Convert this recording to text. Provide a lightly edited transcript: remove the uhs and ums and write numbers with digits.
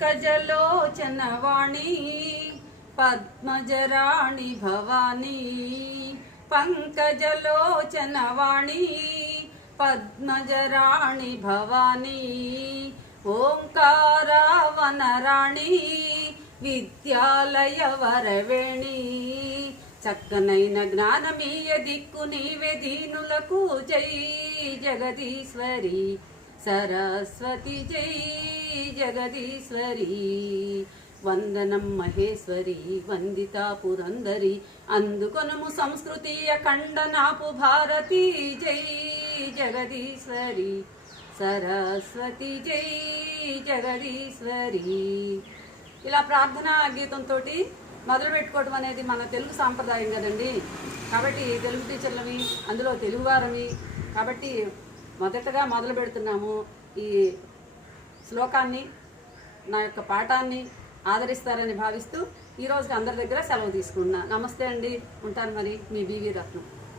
పంకజలోచనవాణి పద్మజరాణి భవానీ పంకజలోచనవాణి పద్మజరాణి భవానీ ఓంకారవనరాణి విద్యాలయ వరవేణి చక్కనైన జ్ఞానమీయ దిక్కు నీవే దీనులకు జై జగదీశ్వరి సరస్వతి జై జగదీశ్వరి వందనం మహేశ్వరి వందితా పురందరి అందుకొనము సంస్కృతి అఖండనాపు భారతి జై జగదీశ్వరి సరస్వతి జై జగదీశ్వరి. ఇలా ప్రార్థనా గీతంతో మొదలు పెట్టుకోవడం అనేది మన తెలుగు సాంప్రదాయం కదండి. కాబట్టి తెలుగు టీచర్లవి, అందులో తెలుగువారమి కాబట్టి మొదటగా మొదలు పెడుతున్నాము. ఈ శ్లోకాన్ని, నా యొక్క పాఠాన్ని ఆదరిస్తారని భావిస్తూ ఈరోజు అందరి దగ్గర సెలవు తీసుకున్నా. నమస్తే అండి, ఉంటాను మరి. మీ బీవీ రత్నం.